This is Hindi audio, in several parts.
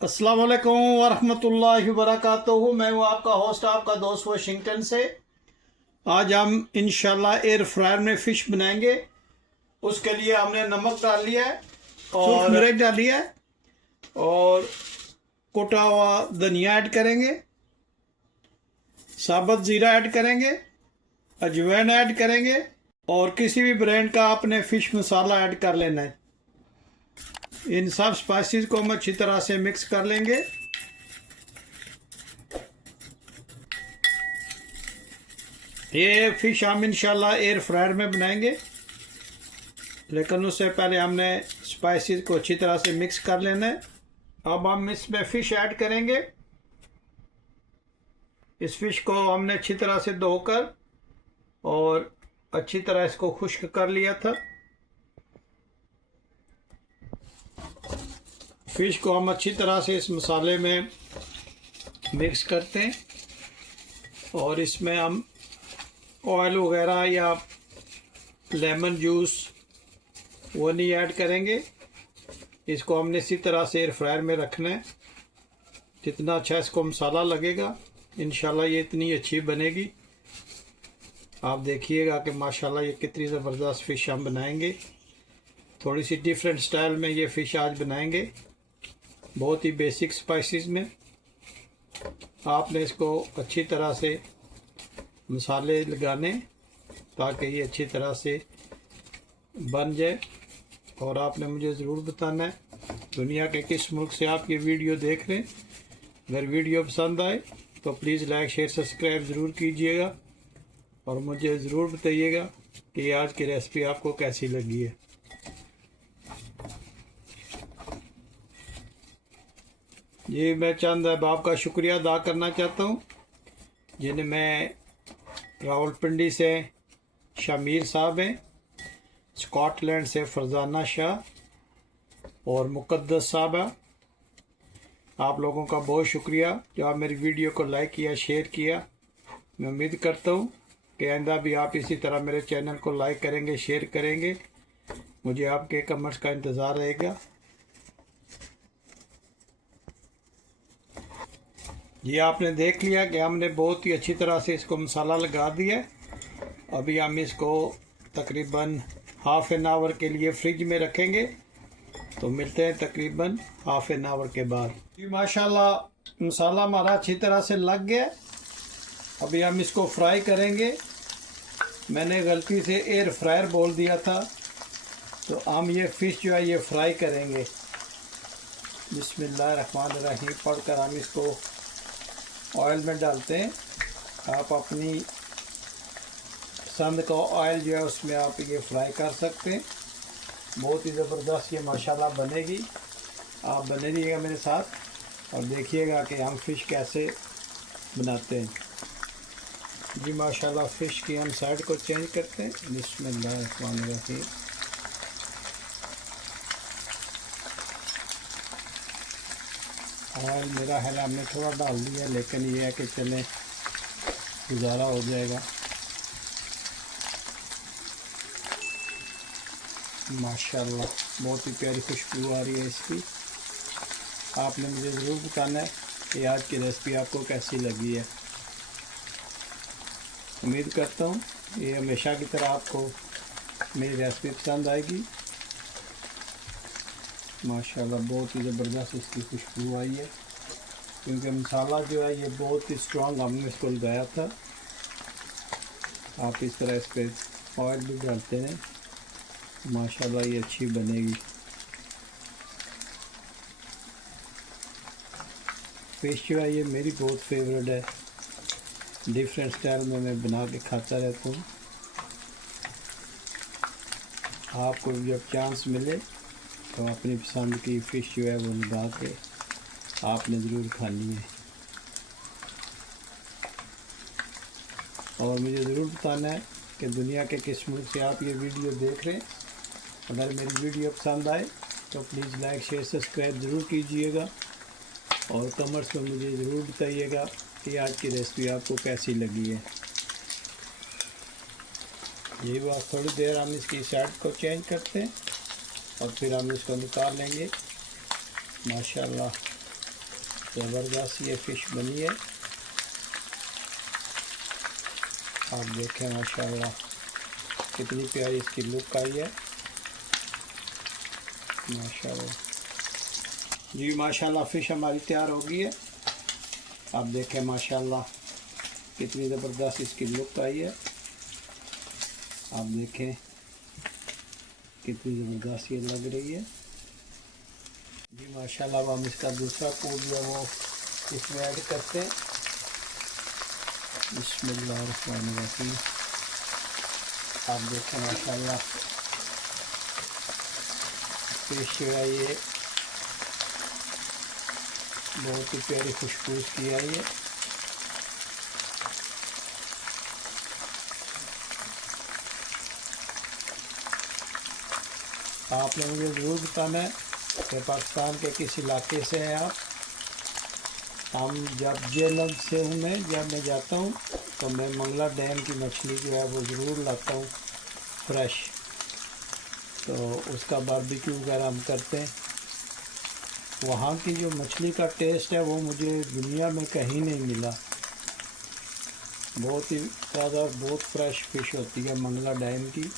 अस्सलाम वालेकुम वरहमतुल्लाहि वबरकातुहू। मैं हूँ आपका होस्ट, आपका दोस्त वाशिंगटन से। आज हम इंशाल्लाह एयर फ्रायर में फ़िश बनाएंगे। उसके लिए हमने नमक डाल लिया है और मिर्च डाली है और कुटा हुआ धनिया ऐड करेंगे, साबुत ज़ीरा ऐड करेंगे, अजवाइन ऐड करेंगे और किसी भी ब्रांड का आपने फ़िश मसाला ऐड कर लेना है। इन सब स्पाइसेस को हम अच्छी तरह से मिक्स कर लेंगे। ये फ़िश हम इंशाल्लाह एयर फ्रायर में बनाएंगे, लेकिन उससे पहले हमने स्पाइसेस को अच्छी तरह से मिक्स कर लेना है। अब हम इसमें फ़िश ऐड करेंगे। इस फ़िश को हमने अच्छी तरह से धोकर और अच्छी तरह इसको खुश्क कर लिया था। फ़िश को हम अच्छी तरह से इस मसाले में मिक्स करते हैं और इसमें हम ऑयल वगैरह या लेमन जूस वो नहीं ऐड करेंगे। इसको हमने इसी तरह से एयर फ्रायर में रखना है। जितना अच्छा इसको मसाला लगेगा इंशाल्लाह ये इतनी अच्छी बनेगी। आप देखिएगा कि माशाल्लाह ये कितनी ज़बरदस्त फ़िश हम बनाएंगे। थोड़ी सी डिफरेंट स्टाइल में ये फ़िश आज बनाएंगे, बहुत ही बेसिक स्पाइसेस में। आपने इसको अच्छी तरह से मसाले लगाने ताकि ये अच्छी तरह से बन जाए। और आपने मुझे ज़रूर बताना है दुनिया के किस मुल्क से आप ये वीडियो देख रहे हैं। अगर वीडियो पसंद आए तो प्लीज़ लाइक शेयर सब्सक्राइब ज़रूर कीजिएगा और मुझे ज़रूर बताइएगा कि आज की रेसिपी आपको कैसी लगी है। ये मैं चंद अहबाब का शुक्रिया अदा करना चाहता हूँ जिन्हें मैं रावलपिंडी से शमीर साहब हैं, स्कॉटलैंड से फरजाना शाह और मुक़द्दस साहब हैं। आप लोगों का बहुत शुक्रिया जो आप मेरी वीडियो को लाइक किया, शेयर किया। मैं उम्मीद करता हूँ कि आइंदा भी आप इसी तरह मेरे चैनल को लाइक करेंगे, शेयर करेंगे। मुझे आपके कमेंट्स का इंतज़ार रहेगा। ये आपने देख लिया कि हमने बहुत ही अच्छी तरह से इसको मसाला लगा दिया। अभी हम इसको तकरीबन हाफ़ एन आवर के लिए फ्रिज में रखेंगे, तो मिलते हैं तकरीबन हाफ़ एन आवर के बाद। जी माशाल्लाह मसाला हमारा अच्छी तरह से लग गया। अभी हम इसको फ्राई करेंगे। मैंने गलती से एयर फ्रायर बोल दिया था, तो हम ये फ़िश जो है ये फ्राई करेंगे। बिस्मिल्लाहिर्रहमानिर्रहीम पढ़कर हम इसको ऑयल में डालते हैं। आप अपनी पसंद का ऑयल जो है उसमें आप ये फ्राई कर सकते हैं। बहुत ही ज़बरदस्त ये माशाल्लाह बनेगी। आप बने रहिएगा मेरे साथ और देखिएगा कि हम फ़िश कैसे बनाते हैं। जी माशाल्लाह फ़िश की हम साइड को चेंज करते हैं। बिस्मिल्लाहिर्रहमानिर्रहीम। ऑयल मेरा है हमने थोड़ा डाल दिया, लेकिन ये है कि चले गुजारा हो जाएगा। माशाल्लाह बहुत ही प्यारी खुशबू आ रही है इसकी। आपने मुझे ज़रूर बताना है कि आज की रेसिपी आपको कैसी लगी है। उम्मीद करता हूँ ये हमेशा की तरह आपको मेरी रेसिपी पसंद आएगी। माशाल्लाह बहुत ही ज़बरदस्त इसकी खुशबू आई है, क्योंकि मसाला जो है ये बहुत ही स्ट्रॉन्ग हमने इसको लगाया था। आप इस तरह इस पर ऑयल भी डालते हैं, माशाल्लाह ये अच्छी बनेगी। फ़िश जो है ये मेरी बहुत फेवरेट है। डिफरेंट स्टाइल में मैं बना के खाता रहता हूँ। आपको जब चांस मिले तो अपनी पसंद की फ़िश जो है वो लगा के आपने ज़रूर खानी है। और मुझे ज़रूर बताना है कि दुनिया के किस मुल्क से आप ये वीडियो देख रहे हैं। अगर मेरी वीडियो पसंद आए तो प्लीज़ लाइक शेयर सब्सक्राइब ज़रूर कीजिएगा और कमेंट्स में मुझे ज़रूर बताइएगा कि आज की रेसिपी आपको कैसी लगी है। ये बात थोड़ी देर हम इसकी साइड को चेंज करते हैं और फिर हम इसको निकाल लेंगे। माशाल्लाह ज़बरदस्त ये फ़िश बनी है। आप देखें माशाल्लाह कितनी प्यारी इसकी लुक आई है माशाल्लाह। जी माशाल्लाह फ़िश हमारी तैयार हो गई है। आप देखें माशाल्लाह कितनी ज़बरदस्त इसकी लुक आई है। आप देखें कितनी ज़बरदस्त ये लग रही है। जी माशाल्लाह अब हम इसका दूसरा कोड जो है वो इसमें ऐड करते हैं। बिस्मिल्लाहिर्रहमानिर्रहीम। आप देखें माशाल्लाह फिश जो है ये बहुत ही प्यारी खुशबू की आई है। आपने मुझे ज़रूर बताना है कि पाकिस्तान के किस इलाके से हैं आप। हम जब जेलम से हूँ मैं, जब मैं जाता हूँ तो मैं मंगला डैम की मछली जो है वो ज़रूर लाता हूँ फ्रेश। तो उसका बारबेक्यू वगैरह हम करते हैं। वहाँ की जो मछली का टेस्ट है वो मुझे दुनिया में कहीं नहीं मिला। बहुत ही ज़्यादा बहुत फ्रेश फ़िश होती है मंगला डैम की,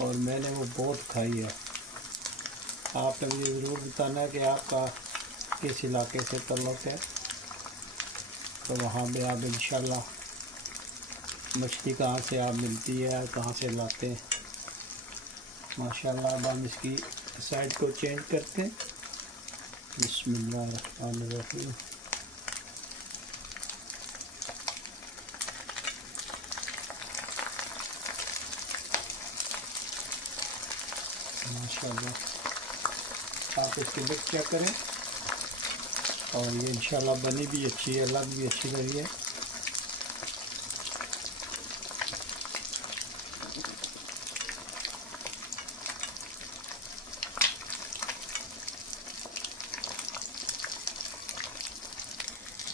और मैंने वो बहुत खाई है। आपने मुझे ज़रूर बताना है कि आपका किस इलाके से ताल्लुक़ है, तो वहाँ पे आप इंशाल्लाह मछली कहाँ से आप मिलती है, कहाँ से लाते हैं। माशाल्लाह अब हम इसकी साइड को चेंज करते हैं। बिस्मिल्लाहिर्रहमानिर्रहीम। माशाल्लाह आप इसकी लुक चेक करें, और ये इंशाल्लाह बनी भी अच्छी है, लग भी अच्छी लगी है।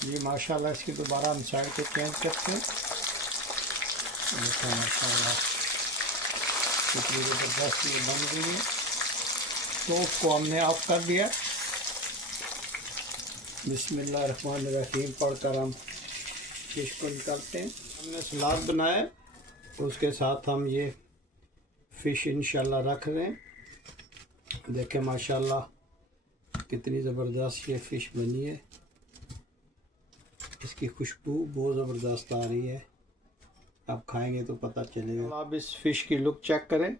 ये माशाल्लाह इसकी दोबारा हम साइड को चेंज करते हैं। देखो माशाल्लाह कितनी ज़बरदस्त ये बन गई है। तो उसको हमने ऑफ कर दिया। बिस्मिल्लाहिर्रहमानिर्रहीम पढ़कर हम फिश को निकालते हैं। हमने सलाद बनाया, उसके साथ हम ये फ़िश इंशाल्लाह रख रहे हैं। देखें माशाल्लाह कितनी ज़बरदस्त ये फ़िश बनी है। इसकी खुशबू बहुत ज़बरदस्त आ रही है, आप खाएंगे तो पता चलेगा। आप इस फ़िश की लुक चेक करें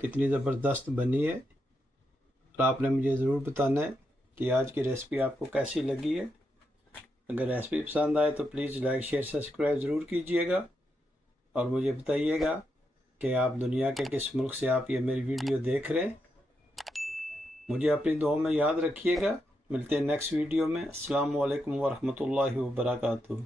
कितनी ज़बरदस्त बनी है। और आपने मुझे ज़रूर बताना है कि आज की रेसिपी आपको कैसी लगी है। अगर रेसिपी पसंद आए तो प्लीज़ लाइक शेयर सब्सक्राइब ज़रूर कीजिएगा, और मुझे बताइएगा कि आप दुनिया के किस मुल्क से आप ये मेरी वीडियो देख रहे हैं। मुझे अपनी दुआ में याद रखिएगा। मिलते हैं नेक्स्ट वीडियो में। अस्सलामु अलैकुम वरहमतुल्लाहि वबरकातुहू।